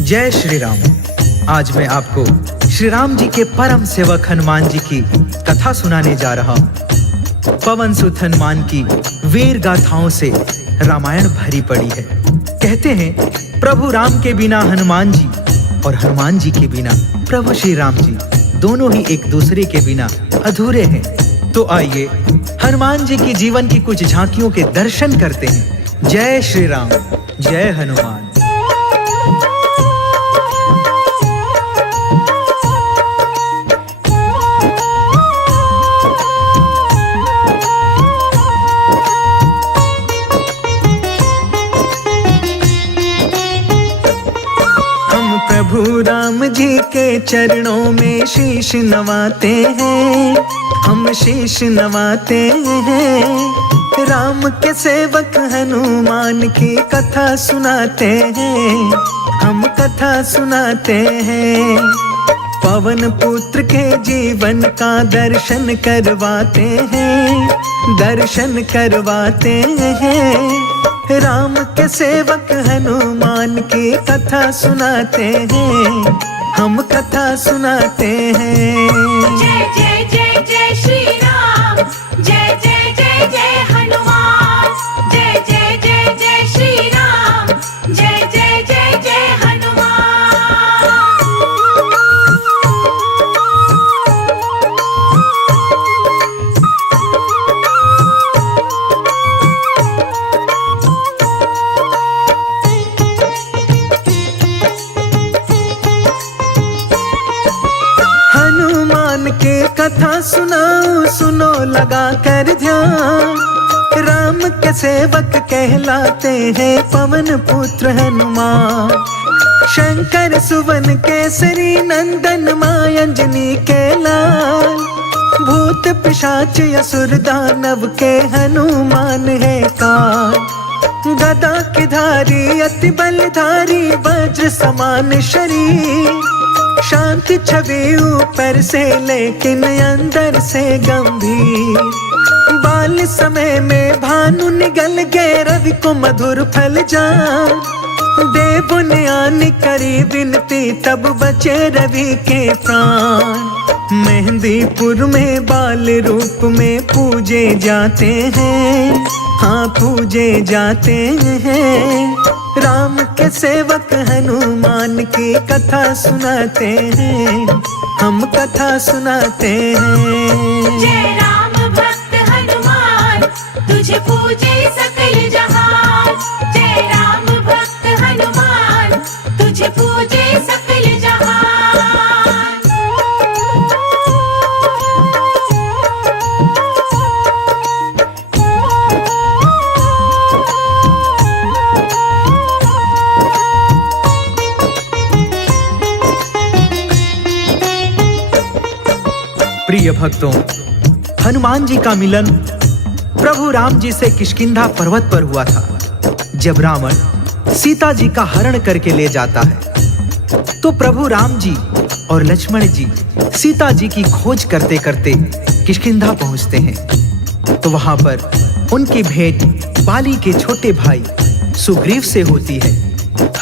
जय श्री राम। आज मैं आपको श्री राम जी के परम सेवक हनुमान जी की कथा सुनाने जा रहा हूँ। पवन सुत हनुमान की वीर गाथाओं से रामायण भरी पड़ी है। कहते हैं प्रभु राम के बिना हनुमान जी और हनुमान जी के बिना प्रभु श्री राम जी दोनों ही एक दूसरे के बिना अधूरे हैं। तो आइए हनुमान जी की जीवन की कुछ झांकियों के दर्शन करते हैं। जय श्री राम, जय हनुमान। प्रभु राम जी के चरणों में शीश नवाते हैं, हम शीश नवाते हैं। राम के सेवक हनुमान की कथा सुनाते हैं, हम कथा सुनाते हैं। पवन पुत्र के जीवन का दर्शन करवाते हैं, दर्शन करवाते हैं। राम के सेवक हनुमान की कथा सुनाते हैं, हम कथा सुनाते हैं। जय जय जय जय श्री राम, जय जय जय जय हनुमान। जय जय जय जय श्री राम, जय जय जय जय के कथा सुनाओ, सुनो लगा कर ध्यान। राम के सेवक कहलाते हैं पवन पुत्र हनुमान। शंकर सुवन केसरी नंदन मां अंजनी के लाल। भूत पिशाच असुर दानव के हनुमान है काल। गदा की धारी अति बलधारी वज्र समान शरीर। शांति छवि ऊपर से लेकिन अंदर से गंभीर। बाल समय में भानु निगल गए रवि को मधुर फल जान। देव ने आने करी विनती तब बचे रवि के प्राण। मेहंदीपुर में बाल रूप में पूजे जाते हैं, हाँ पूजे जाते हैं। राम के सेवक हनुमान की कथा सुनाते हैं, हम कथा सुनाते हैं। जय राम भक्त हनुमान, तुझे पूजे सकल जहान। जय राम भक्त हनुमान, तुझे पूजे सकल जहान। प्रिय भक्तों, हनुमान जी का मिलन प्रभु राम जी से किष्किंधा पर्वत पर हुआ था। जब रावण सीता जी का हरण करके ले जाता है तो प्रभु राम जी और लक्ष्मण जी सीता जी की खोज करते करते किष्किंधा पहुंचते हैं। तो वहां पर उनकी भेंट बाली के छोटे भाई सुग्रीव से होती है।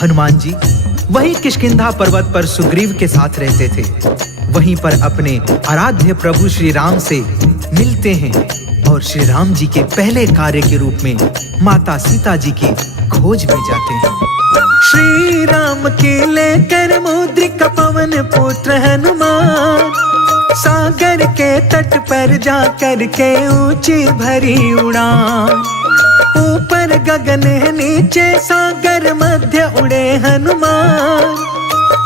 हनुमान जी वही किष्किंधा पर्वत पर सुग्रीव के साथ रहते थे। वहीं पर अपने आराध्य प्रभु श्री राम से मिलते हैं और श्री राम जी के पहले कार्य के रूप में माता सीता जी की खोज में जाते हैं। श्री राम की लेकर मुद्रिका पवन पुत्र हनुमान। सागर के तट पर जाकर के ऊंची भरी उड़ान। ऊपर गगन है नीचे सागर मध्य उड़े हनुमान।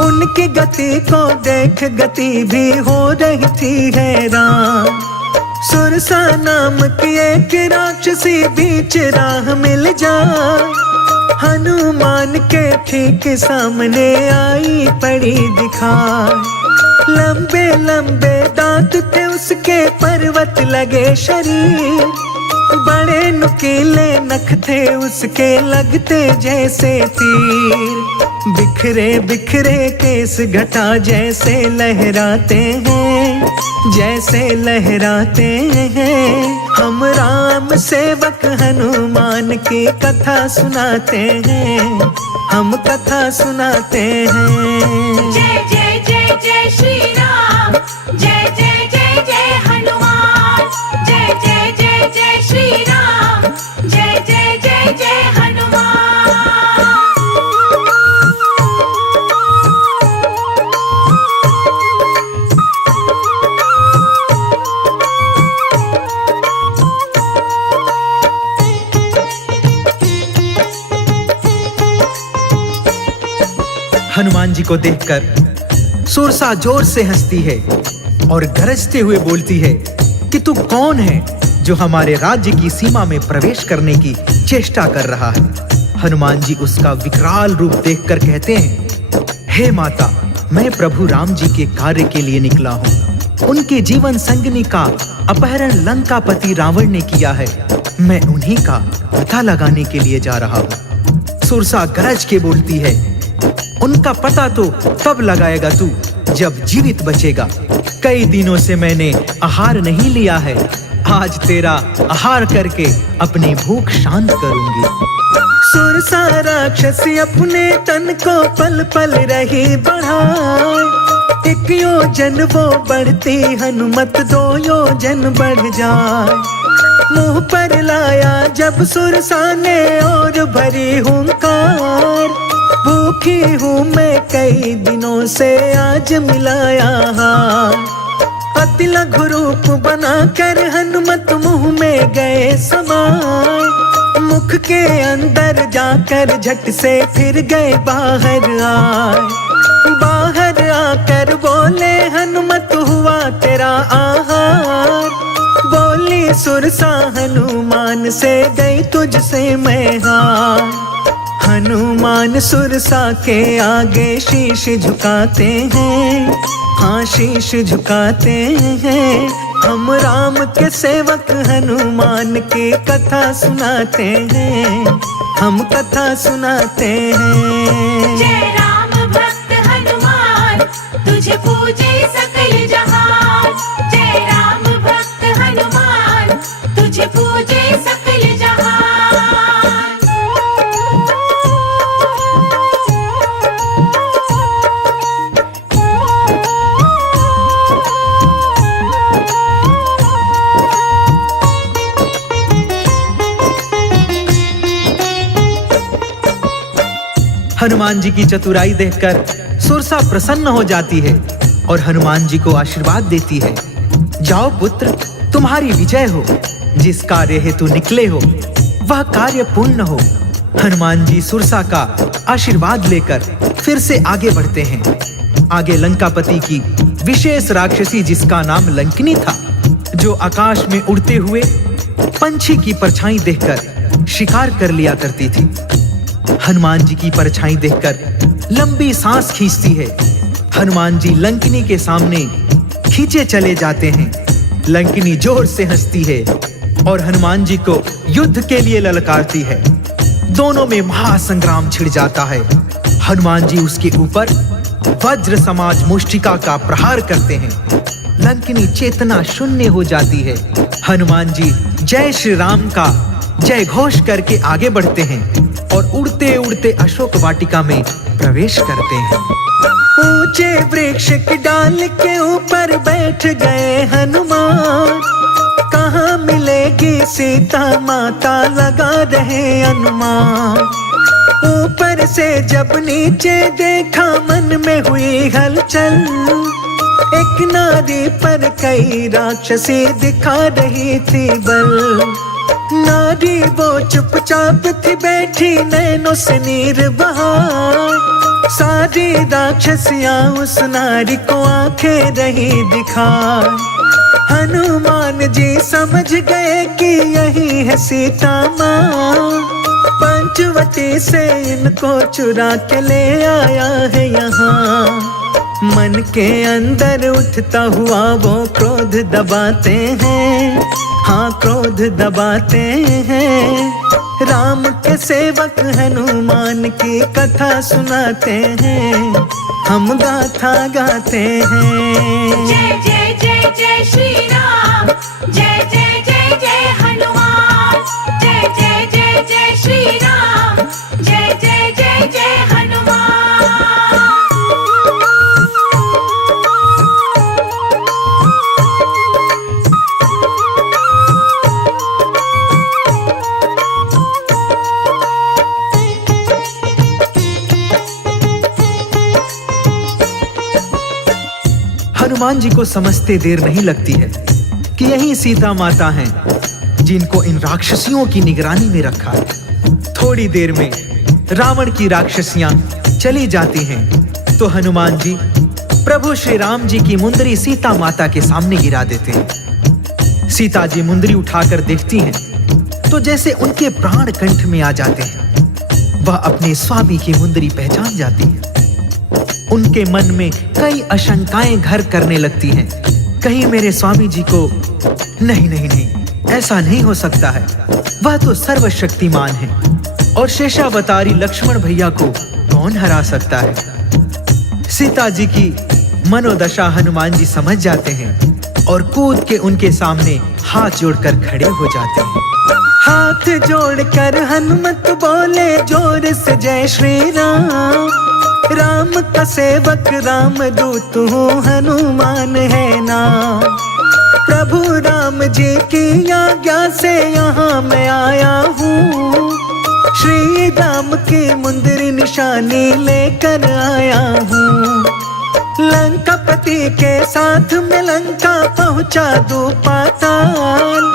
उनकी गति को देख गति भी हो रही थी हैरान। सुरसा नाम की एक राक्षसी बीच राह मिल जाए। हनुमान के ठीक सामने आई पड़ी दिखाई। लंबे लंबे दांत थे उसके पर्वत लगे शरीर। बड़े नुकीले नख थे उसके लगते जैसे तीर। बिखरे बिखरे केस घटा जैसे लहराते हैं, जैसे लहराते हैं। हम राम सेवक हनुमान की कथा सुनाते हैं, हम कथा सुनाते हैं। जय जय जय जय श्री राम, जय जय जय जय हनुमान, जय जय जय जय श्री राम, जय जय जय जय हनुमान। हनुमान जी को देखकर सुरसा जोर से हंसती है और गरजते हुए बोलती है कि तू कौन है जो हमारे राज्य की सीमा में प्रवेश करने की चेष्टा कर रहा है। हनुमान जी उसका विकराल रूप देखकर कहते हैं, हे माता, मैं प्रभु राम जी के कार्य के लिए निकला हूँ। उनके जीवन संगिनी का अपहरण लंकापति रावण ने किया है। मैं उन्हीं का पता लगाने के लिए जा रहा हूँ। सुरसा गरज के बोलती है, उनका पता तो तब लगाएगा तू जब जीवित बचेगा। कई दिनों से मैंने आहार नहीं लिया है, आज तेरा आहार करके अपनी भूख शांत करूंगी। सुरसा राक्षसी अपने तन को पल पल रही बढ़ाए, एक योजन वो बढ़ती हनुमत 2 योजन बढ़ जाए। मुंह पर लाया जब सुरसा ने और भरी हुंकार, भूखी हूँ मैं कई दिनों से आज मिलाया हार। अति लघु रूप बनाकर हनुमत मुंह में गए समाए, मुख के अंदर जाकर झट से फिर गए बाहर आए। बाहर आकर बोले हनुमत हुआ तेरा आहार, बोली सुरसा हनुमान से गई तुझसे मैं हार। हनुमान सुरसा के आगे शीश झुकाते हैं, हाँ शीश झुकाते हैं। हम राम के सेवक हनुमान की कथा सुनाते हैं, हम कथा सुनाते हैं। जय राम भक्त हनुमान, तुझे पूजे सकल जहान। जय राम भक्त हनुमान, तुझे पूजे सकल जहान। हनुमान जी की चतुराई देखकर सुरसा प्रसन्न हो जाती है और हनुमान जी को आशीर्वाद देती है। जाओ पुत्र, तुम्हारी विजय हो। जिस कार्य हेतु निकले हो वह कार्य पूर्ण हो। हनुमान जी सुरसा का आशीर्वाद लेकर फिर से आगे बढ़ते हैं। आगे लंकापति की विशेष राक्षसी जिसका नाम लंकिनी था, जो आकाश में उड़ते हुए पंछी की परछाई देखकर शिकार कर लिया करती थी। हनुमान जी की परछाई देखकर लंबी सांस खींचती है। हनुमान जी लंकिनी के सामने खींचे चले जाते हैं। लंकिनी जोर से हंसती है और हनुमान जी को युद्ध के लिए ललकारती है। दोनों में महासंग्राम छिड़ जाता है। हनुमान जी उसके ऊपर वज्र समाज मुष्टिका का प्रहार करते हैं। लंकिनी चेतना शून्य हो जाती है। हनुमान जी जय श्री राम का जय घोष करके आगे बढ़ते हैं और उड़ते उड़ते अशोक वाटिका में प्रवेश करते हैं। ऊंचे वृक्ष की डाल के ऊपर बैठ गए हनुमान, कहाँ मिलेगी सीता माता लगा रहे अनुमान। ऊपर से जब नीचे देखा मन में हुई हलचल, एक नारी पर कई राक्षसी दिखा रही थी बल। नारी वो चुपचाप थी बैठी नैनों से नीर बहाए, सारी राक्षसियां उस नारी को आंखें रही दिखाए। हनुमान जी समझ गए कि यही है सीता माँ, पंचवटी से इनको चुरा के ले आया है यहाँ। मन के अंदर उठता हुआ वो क्रोध दबाते हैं, हाँ क्रोध दबाते हैं। राम के सेवक हनुमान की कथा सुनाते हैं, हम गाथा गाते हैं। जय जय जय जय श्री राम, जय जय जय जय जय हनुमान, जय जय जय जय श्री राम, जय जय जय जय हनुमान। हनुमान जी को समझते देर नहीं लगती है कि यही सीता माता हैं जिनको इन राक्षसियों की निगरानी में रखा है। थोड़ी देर में रावण की राक्षसियां चली जाती हैं तो हनुमान जी प्रभु श्री राम जी की मुंदरी सीता माता के सामने गिरा देते हैं। सीता जी मुंदरी उठाकर देखती हैं तो जैसे उनके प्राण कंठ में आ जाते हैं। वह अपने स्वामी की मुंदरी पहचान जाती है। उनके मन में कई आशंकाएं घर करने लगती हैं। कहीं मेरे स्वामी जी को नहीं नहीं नहीं, ऐसा नहीं हो सकता है। वह तो सर्वशक्तिमान है और शेषावतारी लक्ष्मण भैया को कौन हरा सकता है। सीता जी की मनोदशा हनुमान जी समझ जाते हैं और कूद के उनके सामने हाथ जोड़कर खड़े हो जाते हैं। हाथ जोड़कर हनुमत बोले जोर से जय श्री राम, राम का सेवक राम दूत हूँ हनुमान है नाम। प्रभु राम जी की आज्ञा से यहाँ मैं आया हूँ, श्री राम की मुंदरी निशानी लेकर आया हूँ। लंकापति के साथ में लंका पहुँचा दूं पाताल,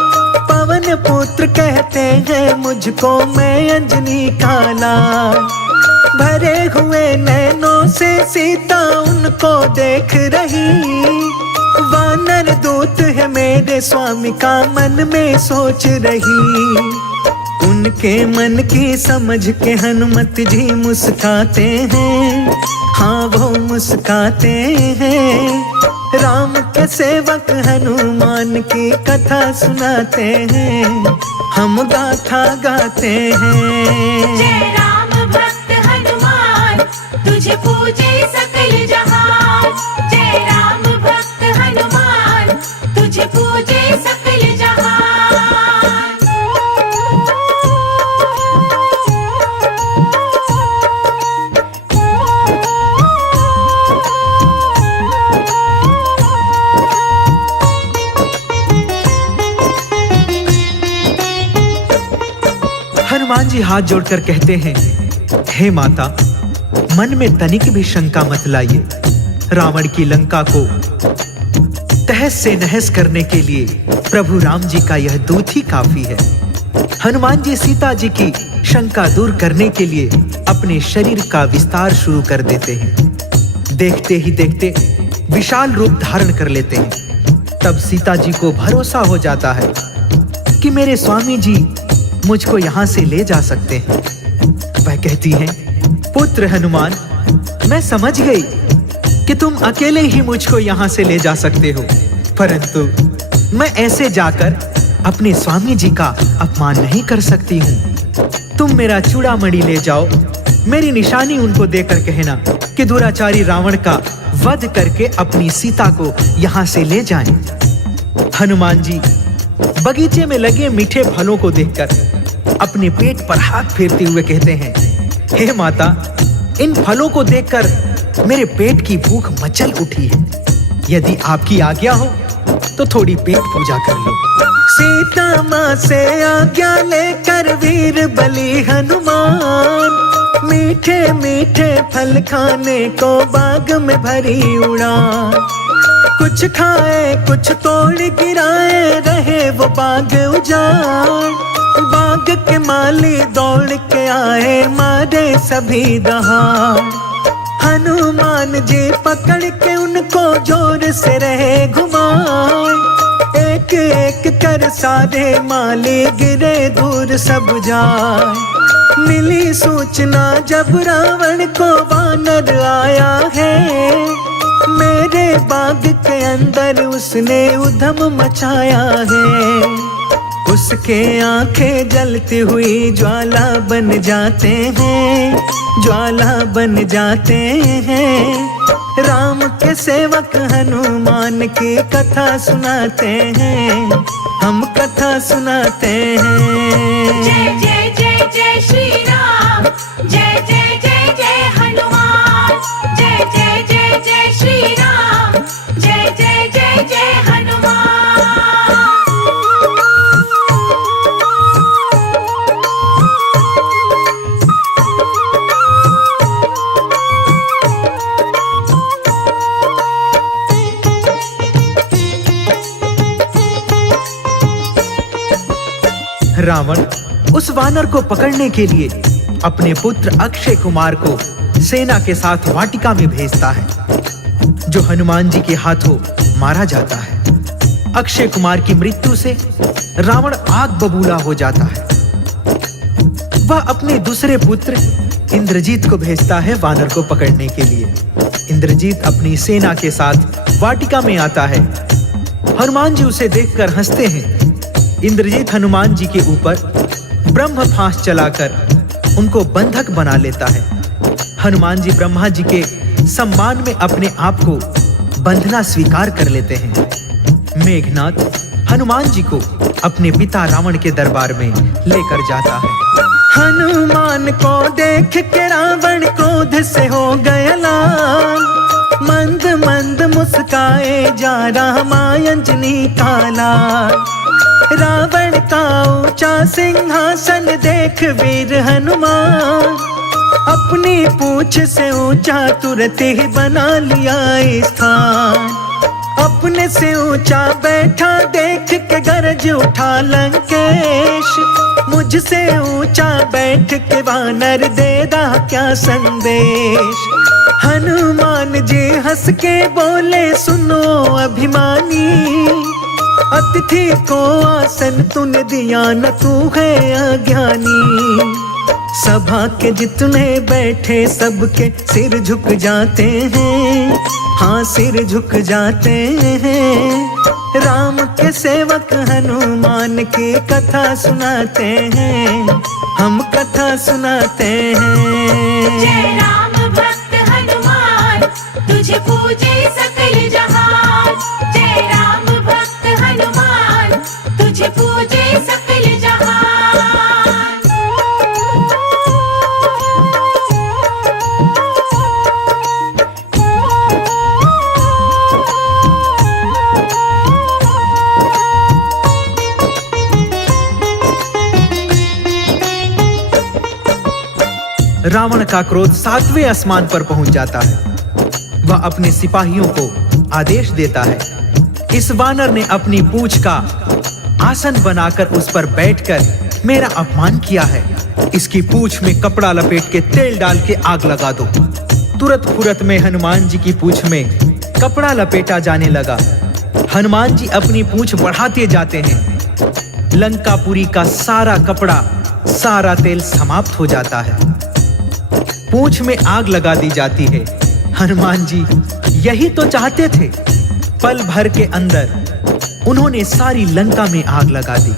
पवन पुत्र कहते हैं मुझको मैं अंजनी का लाल। भरे हुए नैनों से सीता उनको देख रही, वानर दूत है मेरे स्वामी का मन में सोच रही। उनके मन की समझ के हनुमत जी मुस्काते हैं, हाँ वो मुस्काते हैं। राम के सेवक हनुमान की कथा सुनाते हैं, हम गाथा गाते हैं। जय राम भक्त हनुमान, तुझे पूजे सकल जहान। जय राम भक्त हनुमान, तुझे पूजे सकल जहान। हनुमान जी हाथ जोड़कर कहते हैं, हे माता, मन में तनिक भी शंका मत लाइए। रावण की लंका को तहस से नहस करने के लिए प्रभु राम जी का यह दूत ही काफी है। हनुमान जी सीता जी की शंका दूर करने के लिए अपने शरीर का विस्तार शुरू कर देते हैं। देखते ही देखते विशाल रूप धारण कर लेते हैं। तब सीता जी को भरोसा हो जाता है कि मेरे स्वामी जी मुझको यहाँ से ले जा सकते हैं। वह कहती हैं, पुत्र हनुमान, मैं समझ गई कि तुम अकेले ही मुझको यहाँ से ले जा सकते हो, परंतु मैं ऐसे जाकर अपने स्वामी जी का अपमान नहीं कर सकती हूँ। तुम मेरा चूड़ामणि ले जाओ, मेरी निशानी उनको देकर कहना कि दुराचारी रावण का वध करके अपनी सीता को यहाँ से ले जाएं। हनुमान जी बगीचे में लगे मीठे फलों को देखकर अपने पेट पर हाथ फेरते हुए कहते हैं, हे माता, इन फलों को देखकर मेरे पेट की भूख मचल उठी है। यदि आपकी आज्ञा हो तो थोड़ी पेट पूजा कर लो। सीता माँ से आज्ञा लेकर वीर बलि हनुमान, मीठे मीठे फल खाने को बाग में भरी उड़ान। कुछ खाए कुछ तोड़ गिराए, रहे वो बाग उजाड़। बाग के माली दौड़ के आए, मारे सभी दहाड़। हनुमान जी पकड़ के उनको जोर से रहे घुमाए, एक एक कर सारे माली गिरे दूर सब जाए। मिली सूचना जब रावण को वानर आया है, मेरे बाग के अंदर उसने उधम मचाया है। उसके आंखें जलती हुई ज्वाला बन जाते हैं, ज्वाला बन जाते हैं। राम के सेवक हनुमान की कथा सुनाते हैं, हम कथा सुनाते हैं। जय जय जय जय श्री राम, जय जय जय जय हनुमान, जय जय जय जय श्री राम, जय जय जय जय हनुमान। रावण उस वानर को पकड़ने के लिए अपने पुत्र अक्षय कुमार को सेना के साथ वाटिका में भेजता है, जो हनुमान जी के हाथों मारा जाता है। अक्षय कुमार की मृत्यु से रावण आग बबूला हो जाता है। वह अपने दूसरे पुत्र इंद्रजीत को भेजता है वानर को पकड़ने के लिए। इंद्रजीत अपनी सेना के साथ वाटिका में आता है। हनुमान जी उसे देखकर हंसते हैं। इंद्रजीत हनुमान जी के ऊपर ब्रह्म फांस चलाकर उनको बंधक बना लेता है। हनुमान जी ब्रह्मा जी के सम्मान में अपने आप को बंधना स्वीकार कर लेते हैं। मेघनाथ हनुमान जी को अपने पिता रावण के दरबार में लेकर जाता है। हनुमान को देख के रावण क्रोध से हो गया लाल, मंद मंद मुस्काए जा रामा अंजनी का लाल। रावण का ऊंचा सिंहासन देख वीर हनुमान, अपनी पूंछ से ऊंचा तुरंत ही बना लिया स्थान। अपने से ऊंचा बैठा देख के गरज उठा लंकेश, मुझसे ऊंचा बैठ के वानर दे दा क्या संदेश। हनुमान जी हंस के बोले सुनो अभिमानी, अतिथि को आसन तूने दिया न तू है अज्ञानी। सभा के जितने बैठे सबके सिर झुक जाते हैं, हाँ सिर झुक जाते हैं। राम के सेवक हनुमान की कथा सुनाते हैं, हम कथा सुनाते हैं। जय राम भक्त हनुमान, तुझे पूजे सकल जहान। जय राम भक्त हनुमान, तुझे पूजे सकल जहान। रावण का क्रोध 7वें आसमान पर पहुंच जाता है। वह अपने सिपाहियों को आदेश देता है, इस वानर ने अपनी पूंछ का आसन बनाकर उस पर बैठकर मेरा अपमान किया है। इसकी पूंछ में कपड़ा लपेट के तेल डाल के आग लगा दो। तुरंत फुरत में हनुमान जी की पूंछ में कपड़ा लपेटा जाने लगा। हनुमान जी अपनी पूंछ बढ़ाते जाते हैं। लंकापुरी का सारा कपड़ा, सारा तेल समाप्त हो जाता है। पूंछ में आग लगा दी जाती है। हनुमान जी यही तो चाहते थे। पल भर के अंदर उन्होंने सारी लंका में आग लगा दी।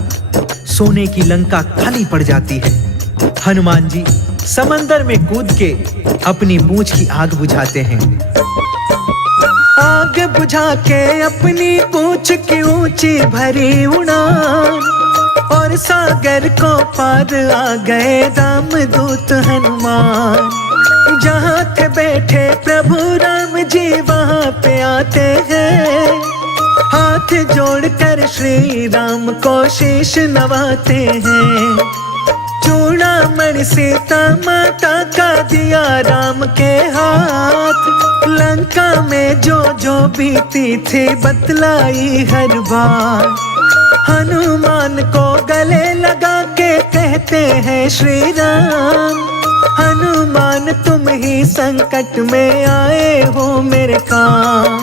सोने की लंका खाली पड़ जाती है। हनुमान जी समंदर में कूद के अपनी पूंछ की आग बुझाते हैं। आग बुझा के अपनी पूंछ की ऊंची भरी उड़ान, और सागर को पार आ गए रामदूत हनुमान। जहाँ थे बैठे प्रभु राम जी वहाँ पे आते हैं। हाथ जोड़कर श्री राम को शीश नवाते हैं। चूड़ामणि सीता माता का दिया राम के हाथ। लंका में जो जो बीती थी बतलाई हर बार। हनुमान को गले लगा के कहते हैं श्री राम, हनुमान तुम ही संकट में आए हो मेरे काम।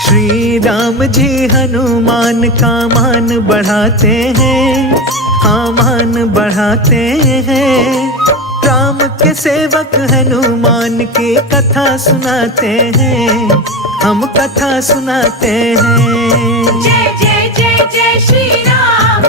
श्री राम जी हनुमान का मान बढ़ाते हैं, हाँ मान बढ़ाते हैं। राम के सेवक हनुमान की कथा सुनाते हैं, हम कथा सुनाते हैं। जय जय जय जय श्री राम,